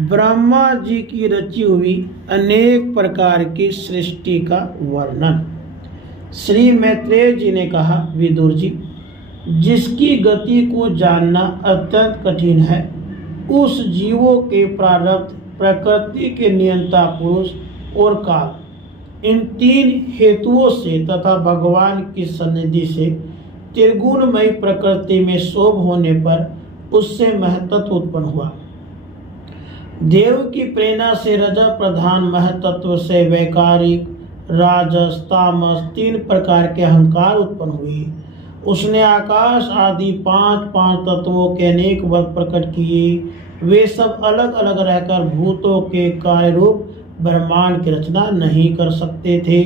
ब्रह्मा जी की रची हुई अनेक प्रकार की सृष्टि का वर्णन। श्री मैत्रेय जी ने कहा, विदुर जी, जिसकी गति को जानना अत्यंत कठिन है, उस जीवों के प्रारब्ध, प्रकृति के नियंता पुरुष और काल, इन तीन हेतुओं से तथा भगवान की सन्निधि से त्रिगुणमयी प्रकृति में शोभ होने पर उससे महतत्व उत्पन्न हुआ। देव की प्रेरणा से रज प्रधान महतत्व से वैकारिक, राजस, तामस तीन प्रकार के अहंकार उत्पन्न हुए। उसने आकाश आदि पांच तत्वों के अनेक वर्ग प्रकट किए। वे सब अलग अलग रहकर भूतों के कार्य रूप ब्रह्मांड की रचना नहीं कर सकते थे,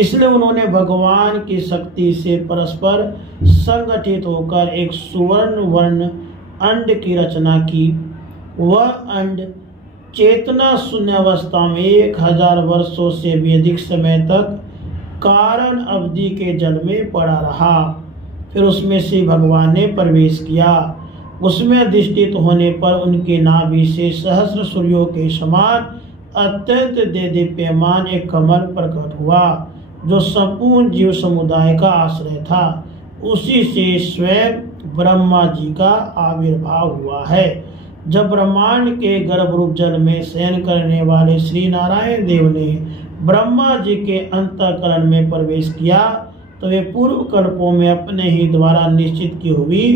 इसलिए उन्होंने भगवान की शक्ति से परस्पर संगठित होकर एक सुवर्ण वर्ण अंड की रचना की। वह अंड चेतना शून्य अवस्था में 1000 वर्षों से भी अधिक समय तक कारण अवधि के जल में पड़ा रहा। फिर उसमें से भगवान ने प्रवेश किया। उसमें अधिष्ठित होने पर उनके नाभि से सहस्र सूर्यों के समान अत्यंत देदीप्यमान एक कमल प्रकट हुआ, जो संपूर्ण जीव समुदाय का आश्रय था। उसी से स्वयं ब्रह्मा जी का आविर्भाव हुआ है। जब ब्रह्मांड के गर्भ रूप जल में शयन करने वाले श्री नारायण देव ने ब्रह्मा जी के अंतःकरण में प्रवेश किया, तो वे पूर्व कल्पों में अपने ही द्वारा निश्चित की हुई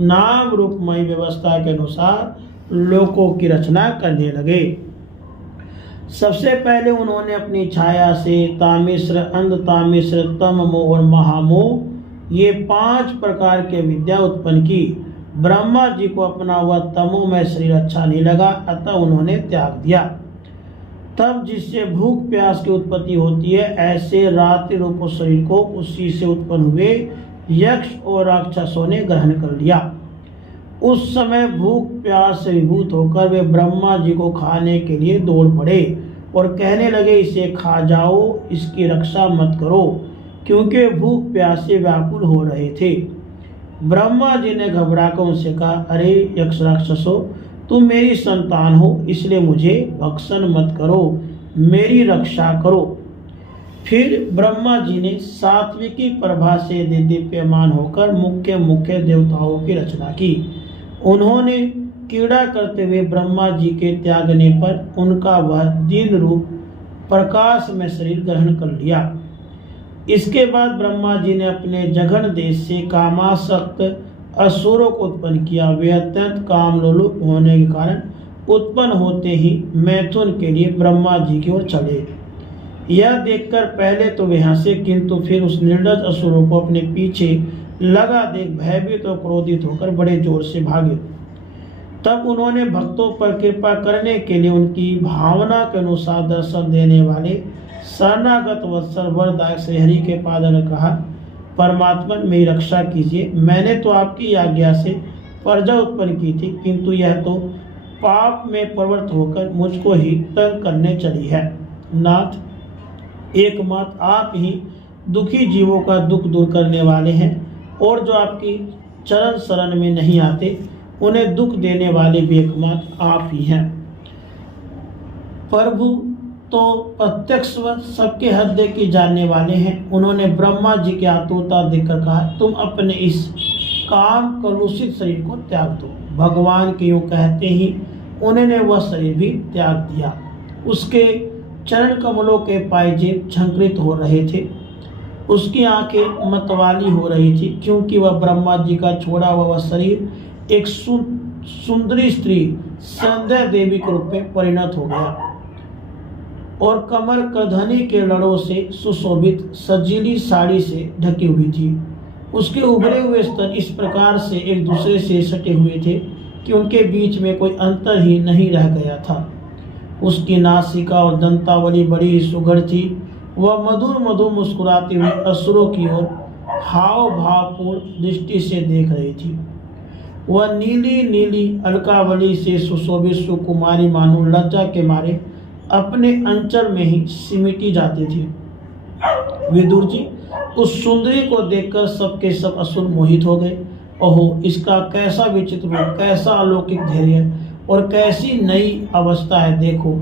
नाम रूपमय व्यवस्था के अनुसार लोकों की रचना करने लगे। सबसे पहले उन्होंने अपनी छाया से तामिश्र, अंधतामिश्र, तममोह और महामोह ये 5 प्रकार के विद्या उत्पन्न की। ब्रह्मा जी को अपना हुआ तमोमय शरीर अच्छा नहीं लगा, अतः उन्होंने त्याग दिया। तब जिससे भूख प्यास की उत्पत्ति होती है, ऐसे रात्रि रूप शरीर को उसी से उत्पन्न हुए यक्ष और राक्षसों ने ग्रहण कर लिया। उस समय भूख प्यास से विभूत होकर वे ब्रह्मा जी को खाने के लिए दौड़ पड़े और कहने लगे, इसे खा जाओ, इसकी रक्षा मत करो, क्योंकि भूख प्यास से व्याकुल हो रहे थे। ब्रह्मा जी ने घबराकर उनसे कहा, अरे यक्ष राक्षसों, तुम मेरी संतान हो, इसलिए मुझे भक्षण मत करो, मेरी रक्षा करो। फिर ब्रह्मा जी ने सात्विकी प्रभा से दीप्यमान होकर मुख्य देवताओं की रचना की। उन्होंने क्रीड़ा करते हुए ब्रह्मा जी के त्यागने पर उनका वह दीन रूप प्रकाश में शरीर ग्रहण कर लिया। इसके बाद ब्रह्मा जी ने अपने जघन देश से कामासक्त असुरों को उत्पन्न किया। वे अत्यंत कामलोलुप होने के कारण उत्पन्न होते ही मैथुन के लिए ब्रह्मा जी की ओर चले। यह देखकर पहले तो वे हंसे, किंतु फिर उस निर्लज असुरों को अपने पीछे लगा देख भयभीत और क्रोधित होकर बड़े जोर से भागे। तब उन्होंने भक्तों पर कृपा करने के लिए उनकी भावना के अनुसार दर्शन देने वाले शरणागत वत्सल वरदायक श्री हरि के पाद ने कहा, परमात्मा मेरी रक्षा कीजिए। मैंने तो आपकी आज्ञा से प्रजा उत्पन्न की थी, किंतु यह तो पाप में प्रवृत्त होकर मुझको ही तंग करने चली है। नाथ, एकमात्र आप ही दुखी जीवों का दुख दूर करने वाले हैं, और जो आपकी चरण शरण में नहीं आते उन्हें दुख देने वाले भी एकमात्र आप ही हैं। प्रभु तो प्रत्यक्ष सबके हृदय की जानने वाले हैं। उन्होंने ब्रह्मा जी की आतुरता देखकर कहा, तुम अपने इस काम कलुषित शरीर को त्याग दो। भगवान के यूं कहते ही उन्होंने वह शरीर भी त्याग दिया। उसके चरण कमलों के पायजेब झंकृत हो रहे थे, उसकी आंखें मतवाली हो रही थी, क्योंकि वह ब्रह्मा जी का छोड़ा हुआ शरीर एक सुंदरी स्त्री संध्या देवी के रूप में परिणत हो गया और कमर करधनी के लड़ों से सुशोभित सजीली साड़ी से ढकी हुई थी। उसके उभरे हुए स्तन इस प्रकार से एक दूसरे से सटे हुए थे कि उनके बीच में कोई अंतर ही नहीं रह गया था। उसकी नासिका और दंतावली बड़ी ही सुघड़ थी। वह मधुर मधुर मुस्कुराती हुई असुरों की ओर हाव भावपूर्ण दृष्टि से देख रही थी। वह नीली नीली अलकावली से सुशोभित सुकुमारी मानो लज्जा के मारे अपने अंचल में ही सिमटी जाती थी। विदुर जी, उस सुंदरी को देखकर सबके सब असुर मोहित हो गए। ओहो, इसका कैसा विचित्र रूप, कैसा अलौकिक धैर्य और कैसी नई अवस्था है। देखो,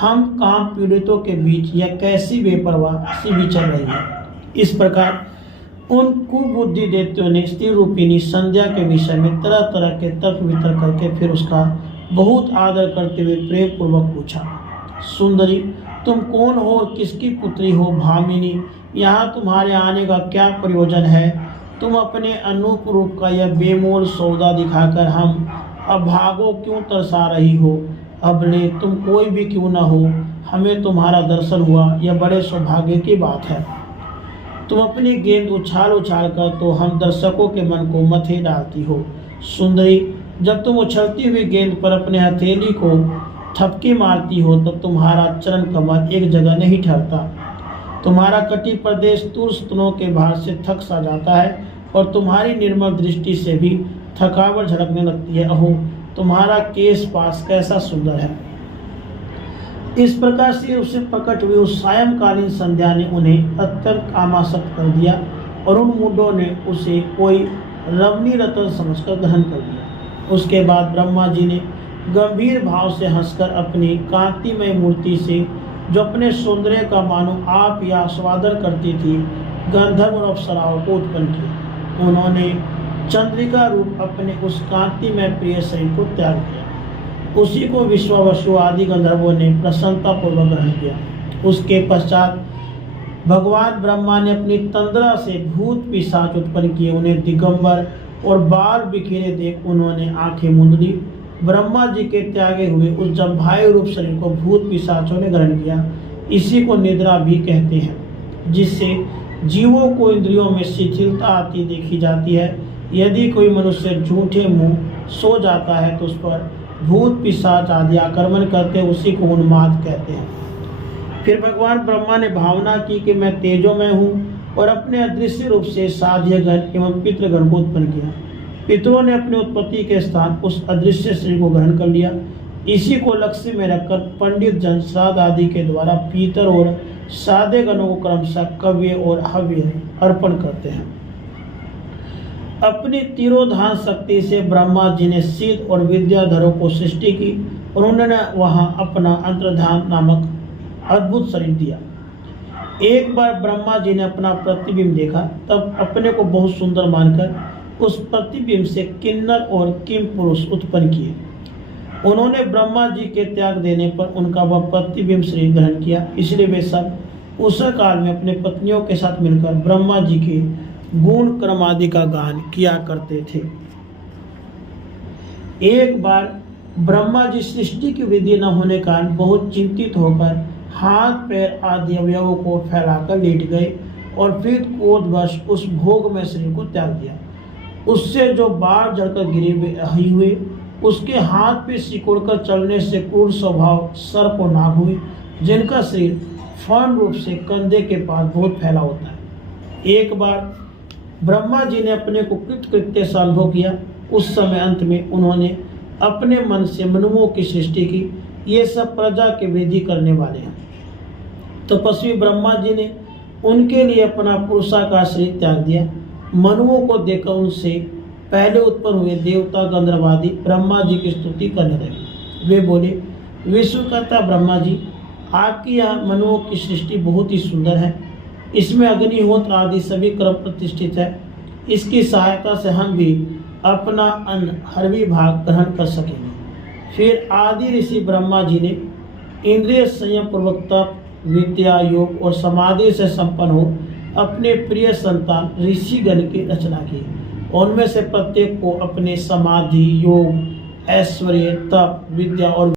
हम काम पीड़ितों के बीच या कैसी बेपरवाह सी विचर रही है। इस प्रकार उन कुबुद्धि देवताओं ने स्त्री रूपिणी संध्या के विषय में तरह तरह के तर्क वितर्क करके फिर उसका बहुत आदर करते हुए प्रेम पूर्वक पूछा, सुंदरी, तुम कौन हो और किसकी पुत्री हो? भामिनी, यहाँ तुम्हारे आने का क्या प्रयोजन है? तुम अपने अनूप रूप का यह बेमोल सौदा दिखाकर हम अभागों क्यों तरसा रही हो? अबले तुम कोई भी क्यों न हो, हमें तुम्हारा दर्शन हुआ, यह बड़े सौभाग्य की बात है। तुम अपनी गेंद उछाल उछाल कर तो हम दर्शकों के मन को मथे डालती हो। सुंदरी, जब तुम उछलती हुई गेंद पर अपने हथेली को थपकी मारती हो तब तुम्हारा चरण कमल एक जगह नहीं ठहरता। तुम्हारा कटी प्रदेश तुरस्तनों के भार से थक सा जाता है और तुम्हारी निर्मल दृष्टि से भी थकावट झलकने लगती है। अहो, तुम्हारा केश पास कैसा सुंदर है। इस प्रकार से उससे प्रकट हुई उस सायंकालीन संध्या ने उन्हें अत्यंत कामासक्त कर दिया और उन मुंडों ने उसे कोई रमणी रतन समझकर ग्रहण कर लिया। उसके बाद ब्रह्मा जी ने गंभीर भाव से हंसकर अपनी कांतिमय मूर्ति से, जो अपने सौंदर्य का मानो आप या आस्वादन करती थी, गंधर्व और अप्सराओं को उत्पन्न किया। उन्होंने चंद्रिका रूप अपने उस कांतिमय प्रिय शरीर को त्याग किया। उसी को विश्वावसु आदि गंधर्वों ने प्रसन्नता पूर्वक ग्रहण किया। उसके पश्चात भगवान ब्रह्मा ने अपनी तंद्रा से भूत पिशाच उत्पन्न किए। उन्हें दिगंबर और बाल बिखेरे देख उन्होंने आंखें मूंद ली। ब्रह्मा जी के त्यागे हुए उस जम्भाई रूप शरीर को भूत पिशाचों ने ग्रहण किया। इसी को निद्रा भी कहते हैं, जिससे जीवों को इंद्रियों में शिथिलता आती देखी जाती है। यदि कोई मनुष्य झूठे मुंह सो जाता है तो उस पर भूत पिशाच आदि आक्रमण करते, उसी को उन्माद कहते हैं। फिर भगवान ब्रह्मा ने भावना की कि मैं तेजोमय हूँ और अपने अदृश्य रूप से साध्यगण एवं पितृगण को उत्पन्न किया। पितरों ने अपने उत्पत्ति के स्थान उस अदृश्य शरीर को ग्रहण कर लिया। इसी को लक्ष्य में रखकर पंडित जन श्राद्ध आदि के द्वारा पितर और साधे गणों को क्रमशः कव्य और हव्य अर्पण करते हैं। अपनी तिरोधान शक्ति से ब्रह्मा जी ने सिद्ध और विद्याधरों को सृष्टि की और उन्होंने वहां अपना अंतर्धान नामक अद्भुत शरीर दिया। एक बार ब्रह्मा जी ने अपना प्रतिबिंब देखा, तब अपने को बहुत सुंदर मानकर उस प्रतिबिंब से किन्नर और किम पुरुष उत्पन्न किए। उन्होंने ब्रह्मा जी के त्याग देने पर उनका वह प्रतिबिंब शरीर ग्रहण किया। इसलिए वे सब उस काल में अपने पत्नियों के साथ मिलकर ब्रह्मा जी के गुण क्रम आदि का गान किया करते थे। एक बार ब्रह्मा जी सृष्टि की विधि न होने का बहुत चिंतित होकर हाथ पैर आदि अवयवों को फैलाकर लेट गए और फिर क्रोधवश उस भोग में शरीर को त्याग दिया। उससे जो बाढ़ जड़कर गिरे हुए, उसके हाथ पे सिकुड़कर चलने से क्रूर स्वभाव सर्प और नाग हुए, जिनका शरीर फर्ण रूप से कंधे के पास बहुत फैला होता है। एक बार ब्रह्मा जी ने अपने को कृतकृत्य से अनुभव किया। उस समय अंत में उन्होंने अपने मन से मनुओं की सृष्टि की। ये सब प्रजा के वृद्धि करने वाले हैं। तपस्वी ब्रह्मा जी ने उनके लिए अपना पुरुषाकार शरीर त्याग दिया। मनुओं को देखकर उनसे पहले उत्पन्न हुए देवता गंधर्वादि ब्रह्मा जी की स्तुति करने लगे। वे बोले, विश्वकर्ता ब्रह्मा जी, आपकी यह मनुओं की सृष्टि बहुत ही सुंदर है। इसमें अग्निहोत्र आदि सभी क्रम प्रतिष्ठित है। इसकी सहायता से हम भी अपना अन्न हर विभाग ग्रहण कर सकेंगे। फिर आदि ऋषि ब्रह्मा जी ने इंद्रिय संयम पूर्वक तप, विद्या, योग और समाधि से संपन्न हो अपने प्रिय संतान ऋषिगण की रचना की। उनमें से प्रत्येक को अपने समाधि, योग, ऐश्वर्य, तप, विद्या और